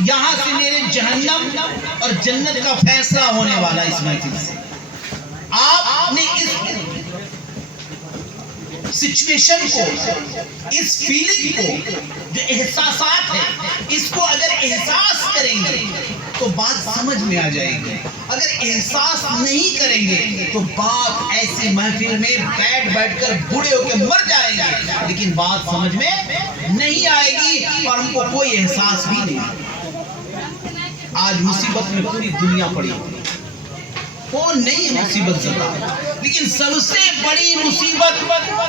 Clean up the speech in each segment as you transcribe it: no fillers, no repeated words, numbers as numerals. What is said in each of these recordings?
यहाँ से मेरे जहन्नम और जन्नत का फैसला होने वाला इस महफिल से। आपने इस सिचुएशन को, इस फीलिंग को, जो एहसासात है, इसको अगर एहसास करेंगे तो बात समझ में आ जाएगी। अगर एहसास नहीं करेंगे तो बात ऐसी महफिल में बैठ कर बूढ़े होकर मर जाएंगे, लेकिन बात समझ में नहीं आएगी और हमको कोई एहसास भी नहीं। आज मुसीबत में पूरी दुनिया पड़ी, कौन नहीं है मुसीबत ज़दा, लेकिन सबसे बड़ी मुसीबत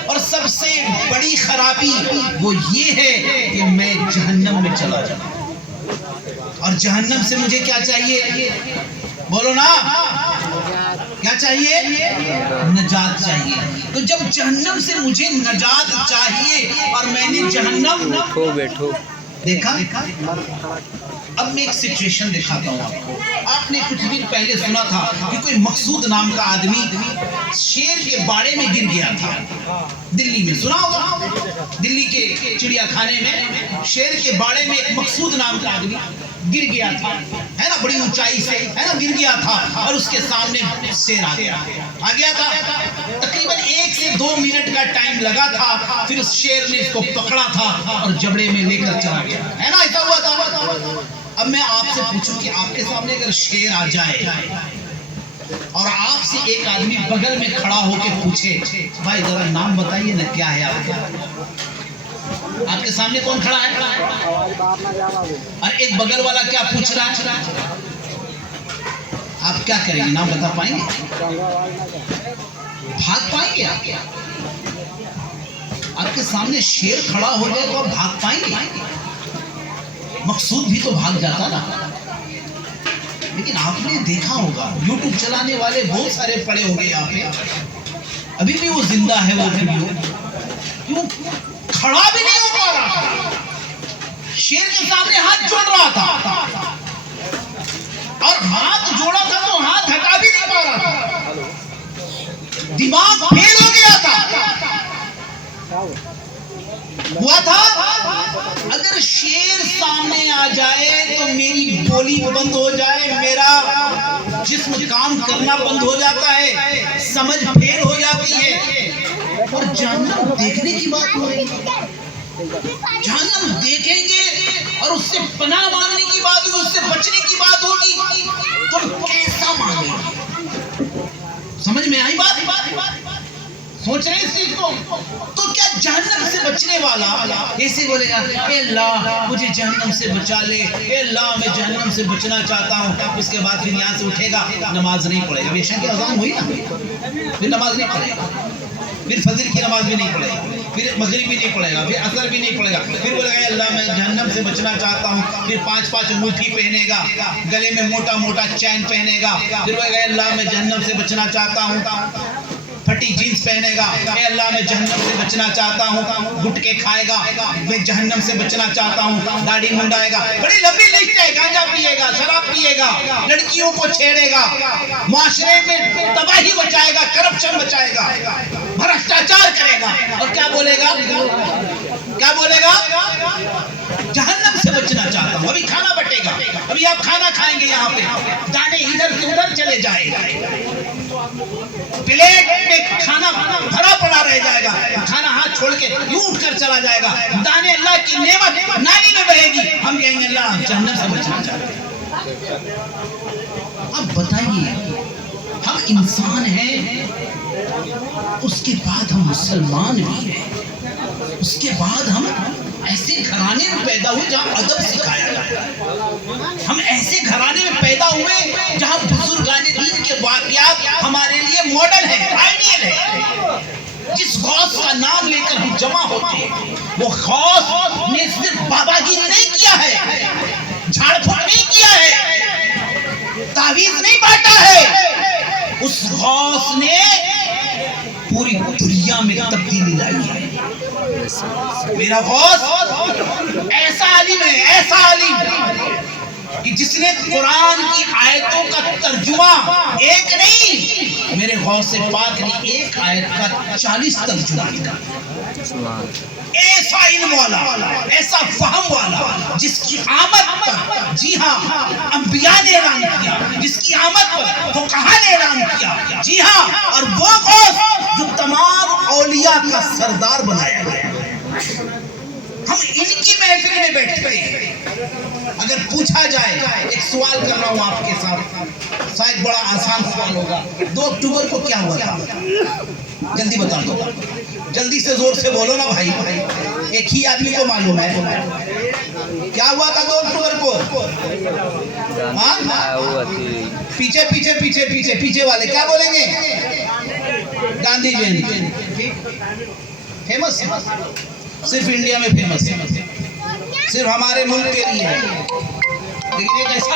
और सबसे बड़ी खराबी वो ये है कि मैं जहन्नम में चला जाऊं। और जहन्नम से मुझे क्या चाहिए? बोलो ना, क्या चाहिए? नजात चाहिए। तो जब जहन्नम से मुझे नजात चाहिए और मैंने जहन्नम बैठो देखा, अब मैं एक सिचुएशन दिखाता हूँ आपको। आपने कुछ दिन पहले सुना था कि कोई मकसूद नाम का आदमी शेर के बाड़े में गिर गया था। दिल्ली में सुना होगा, दिल्ली के चिड़ियाखाने में शेर के बाड़े में एक मकसूद नाम का आदमी गिर गया था, है ना, बड़ी ऊंचाई से, है ना, गिर गया था और उसके सामने शेर आ गया था। तकरीबन 1 से 2 मिनट का टाइम लगा था, फिर उस शेर ने इसको पकड़ा था और जबड़े में लेकर चला गया, है ना, ऐसा हुआ था। अब मैं आपसे पूछूं कि आपके सामने अगर शेर आ जाए और आपसे एक आदमी बगल में खड़ा होकर पूछे, भाई जरा नाम बताइए ना, क्या है आपका? आपके सामने कौन खड़ा है? और एक बगल वाला क्या पूछ रहा है? आप क्या करेंगे? नाम बता पाएंगे? भाग पाएंगे आप? आपके सामने शेर खड़ा हो जाए तो आप भाग पाएंगे? मकसूद भी तो भाग जाता ना। लेकिन आपने देखा होगा YouTube चलाने वाले बहुत सारे पड़े होंगे यहाँ पे, अभी भी वो जिंदा है वो वीडियो, क्यों खड़ा भी नहीं हो पा रहा था, शेर के सामने हाथ जोड़ रहा था और हाथ जोड़ा था तो हाथ हटा भी नहीं पा रहा था, दिमाग फेल हो गया था। हुआ था अगर शेर सामने आ जाए तो मेरी बोली बंद हो जाए, मेरा जिस्म काम करना बंद हो जाता है, समझ फेल हो जाती है। और जहन्नम देखने की बात हो रही है, जहन्नम देखेंगे और उससे पनाह मांगने की बात होगी, उससे बचने की बात होगी, तो कैसा मांगेंगे? समझ में आई बात? सोच रहे इस चीज को? तो क्या जहन्नम से बचने वाला ऐसे बोलेगा, ए अल्लाह मुझे जहन्नम से बचा ले, ए अल्लाह मैं जहन्नम से बचना चाहता हूँ, उसके बाद फिर यहाँ से उठेगा, नमाज नहीं पढ़ेगा, बेशक की अज़ान हुई ना, फिर नमाज नहीं पढ़ेगा, फिर फजर की नमाज भी नहीं पढ़ेगा, फिर मगरिब भी नहीं पढ़ेगा, फिर असर भी नहीं पढ़ेगा, फिर बोलेगा अल्लाह मैं जहन्नम से बचना चाहता हूँ, फिर 5-5 अंगूठी पहनेगा, गले में मोटा चैन पहनेगा, फिर बोलेगा अल्लाह मैं जहन्नम से बचना चाहता हूँ, फटी जीन्स पहनेगा, अल्लाह मैं जहन्नम से बचना चाहता हूँ, गुटके खाएगा, मैं जहन्नम से बचना चाहता हूँ, दाढ़ी मुंडाएगा, बड़ी लंबी लिस्ट है, गांजा पिएगा, शराब पिएगा, लड़कियों को छेड़ेगा, माशरे में तबाही बचाएगा, करप्शन बचाएगा, भ्रष्टाचार करेगा, और क्या बोलेगा? जहन्नम से बचना चाहता हूँ। अभी खाना बटेगा, अभी आप खाना खाएंगे, यहाँ पे दाने इधर से उधर चले जाएगा, प्लेट में खाना भरा पड़ा रह जाएगा, खाना हाथ छोड़ के यूं उठ कर चला जाएगा, दाने अल्लाह की नेमत नाली में बहेगी, हम कहेंगे अल्लाह जहन्नम से बचना चाहते हैं। अब बताइए, हम इंसान हैं, उसके बाद हम मुसलमान भी हैं, उसके बाद हम ऐसे घराने में पैदा हुए जहाँ अदब सिखाया जाए, हम ऐसे घराने में पैदा हुए जहाँ बुजुर्गाने दीन के वाक़यात हमारे लिए मॉडल है, आइडियल है। जिस गौस का नाम लेकर हम जमा होते हैं, वो गौस ने सिर्फ बाबागिरी नहीं किया है, झाड़ फूक नहीं किया है, तावीज़ नहीं बांटा है, उस गौस ने पूरी दुनिया में तब्दीली लाई है। मेरा गौस ऐसा आलिम है, ऐसा आलिम कि जिसने कुरान की आयतों का तर्जुमा एक नहीं, मेरे गौस पाक ने एक आयत का 40 तर्जुमा किया। ऐसा इल्म वाला, ऐसा फहम वाला, जिसकी आमद पर जी हाँ, अंबिया ने ऐलान किया, जिसकी आमद पर फुक़हा ने ऐलान किया। जी हाँ, और वो गौस जो तमाम औलिया का सरदार बनाया गया। हम इनकी महफिल में बैठते हैं। अगर पूछा जाए, एक सवाल कर रहा हूं आपके साथ, शायद बड़ा आसान सवाल होगा, 2 अक्टूबर को क्या हुआ था? जल्दी बता दो, जल्दी से जोर से बोलो ना भाई, एक ही आदमी को मालूम है। क्या हुआ था 2 अक्टूबर को? पीछे पीछे पीछे पीछे पीछे वाले क्या बोलेंगे? गांधी जयंती। फेमस, सिर्फ इंडिया में फेमस है, सिर्फ हमारे मुल्क के लिए है। लेकिन एक ऐसा